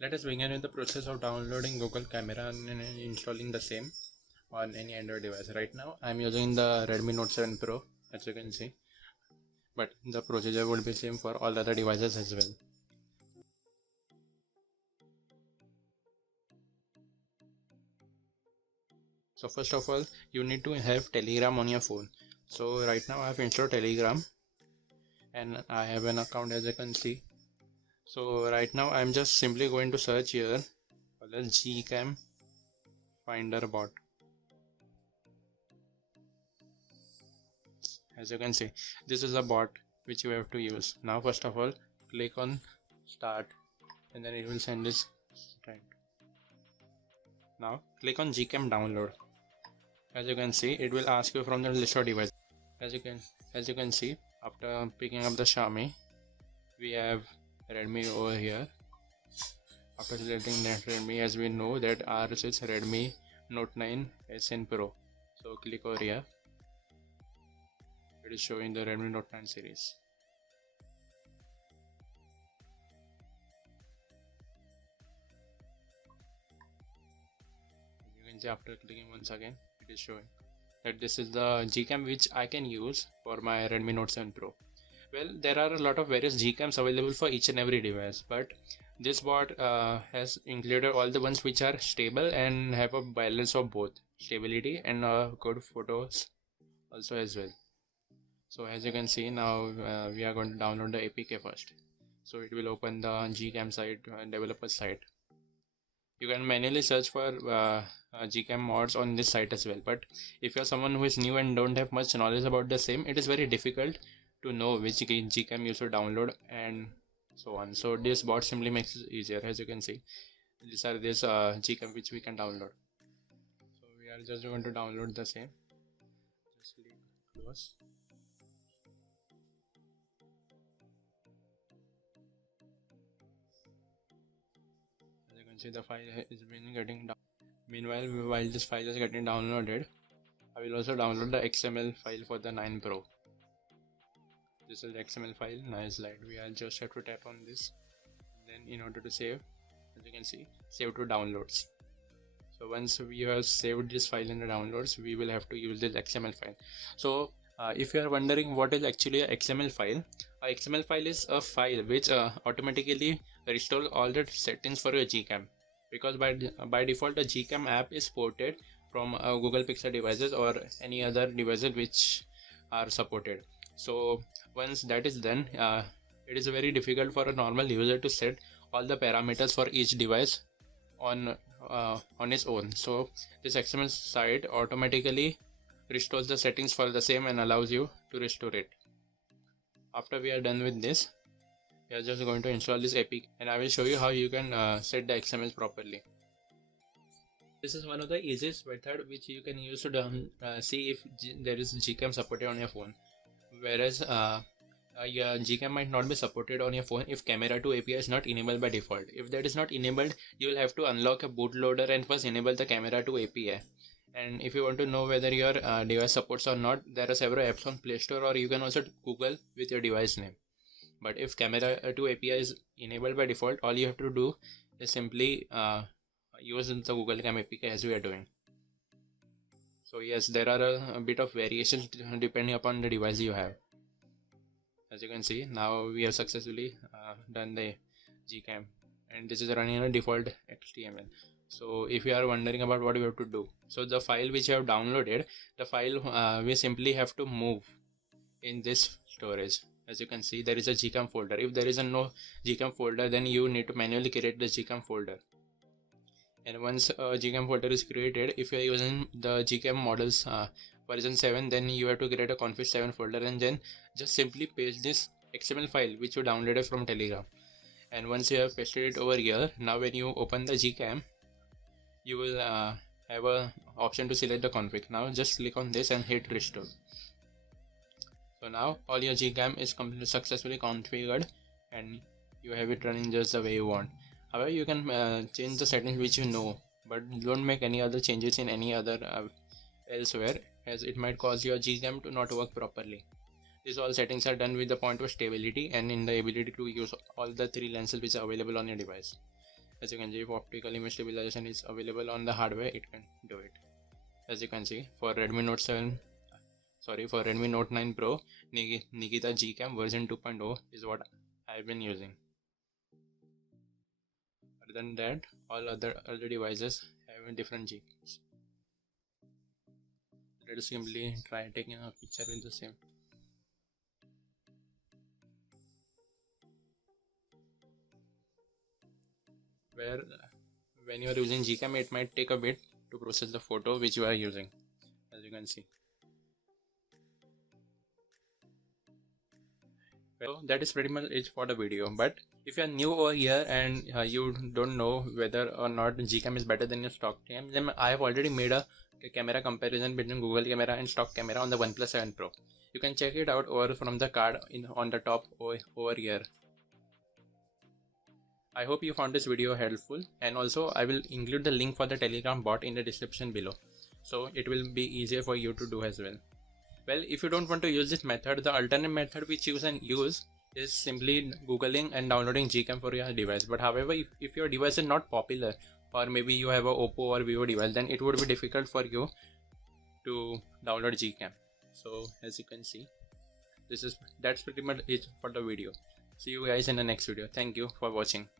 Let us begin with the process of downloading Google Camera and installing the same on any Android device. Right now I am using the Redmi Note 7 Pro, as you can see, but the procedure would be same for all other devices as well. So first of all, you need to have Telegram on your phone. So right now I have installed Telegram and I have an account, as you can see. So right now I'm just simply going to search here for the GCam Finder bot. As you can see, this is a bot which you have to use. Now first of all, click on start and then it will send this right. Now click on GCam download. As you can see, it will ask you from the list of devices. As you can see, after picking up the Xiaomi, we have Redmi over here. After selecting that Redmi, as we know that ours is Redmi Note 9 SN Pro. So click over here. It is showing the Redmi Note 9 series. As you can see, after clicking once again, it is showing that this is the GCam which I can use for my Redmi Note 7 Pro. Well, there are a lot of various GCams available for each and every device, but this bot has included all the ones which are stable and have a balance of both stability and good photos also as well. So as you can see, now we are going to download the APK first. So it will open the GCam site, developer site. You can manually search for GCam mods on this site as well, but if you're someone who is new and don't have much knowledge about the same, it is very difficult to know which GCam you should download and so on. So this bot simply makes it easier. As you can see, these are this GCam which we can download. So we are just going to download the same. Just click close. As you can see, the file is been getting down. Meanwhile, while this file is getting downloaded, I will also download the XML file for the 9 Pro. This is the XML file, nice slide. We are just have to tap on this. Then in order to save, as you can see, save to downloads. So once we have saved this file in the downloads, we will have to use this XML file. So if you are wondering what is actually a XML file is a file which automatically restores all the settings for your GCam, because by default the GCam app is ported from Google Pixel devices or any other devices which are supported. So once that is done, it is very difficult for a normal user to set all the parameters for each device on its own. So this XML site automatically restores the settings for the same and allows you to restore it. After we are done with this, we are just going to install this APK and I will show you how you can set the XML properly. This is one of the easiest method which you can use to see if there is GCam supported on your phone. Whereas your GCam might not be supported on your phone if Camera 2 API is not enabled by default. If that is not enabled, you will have to unlock a bootloader and first enable the Camera 2 API. And if you want to know whether your device supports or not, there are several apps on Play Store, or you can also Google with your device name. But if Camera 2 API is enabled by default, all you have to do is simply use the Google Cam APK as we are doing. So yes, there are a bit of variations depending upon the device you have. As you can see, now we have successfully done the GCam and this is running in a default HTML. So if you are wondering about what you have to do, so the file which you have downloaded, the file we simply have to move in this storage. As you can see, there is a GCam folder. If there is no GCam folder, then you need to manually create the GCam folder. And once a GCam folder is created, if you are using the GCam models version 7, then you have to create a config 7 folder and then just simply paste this XML file which you downloaded from Telegram. And once you have pasted it over here, now when you open the GCam, you will have a option to select the config. Now just click on this and hit restore. So now all your GCam is completely successfully configured and you have it running just the way you want. However, you can change the settings which you know, but don't make any other changes in any other elsewhere, as it might cause your GCam to not work properly. These all settings are done with the point of stability and in the ability to use all the 3 lenses which are available on your device. As you can see, if optical image stabilization is available on the hardware, it can do it. As you can see, for Redmi Note 9 Pro, Nikita GCam version 2.0 is what I've been using. Other than that, all other devices have different GCams. Let us simply try taking a picture with the same. Where when you are using GCam, it might take a bit to process the photo which you are using, as you can see. Well, that is pretty much it for the video. But if you are new over here and you don't know whether or not GCam is better than your stock cam, then I have already made a camera comparison between Google camera and stock camera on the OnePlus 7 Pro. You can check it out over from the card on the top over here. I hope you found this video helpful, and also I will include the link for the Telegram bot in the description below, so it will be easier for you to do as well. Well, if you don't want to use this method, the alternate method which you can use is simply googling and downloading GCam for your device. But however, if your device is not popular, or maybe you have a Oppo or Vivo device, then it would be difficult for you to download GCam. So as you can see, that's pretty much it for the video. See you guys in the next video. Thank you for watching.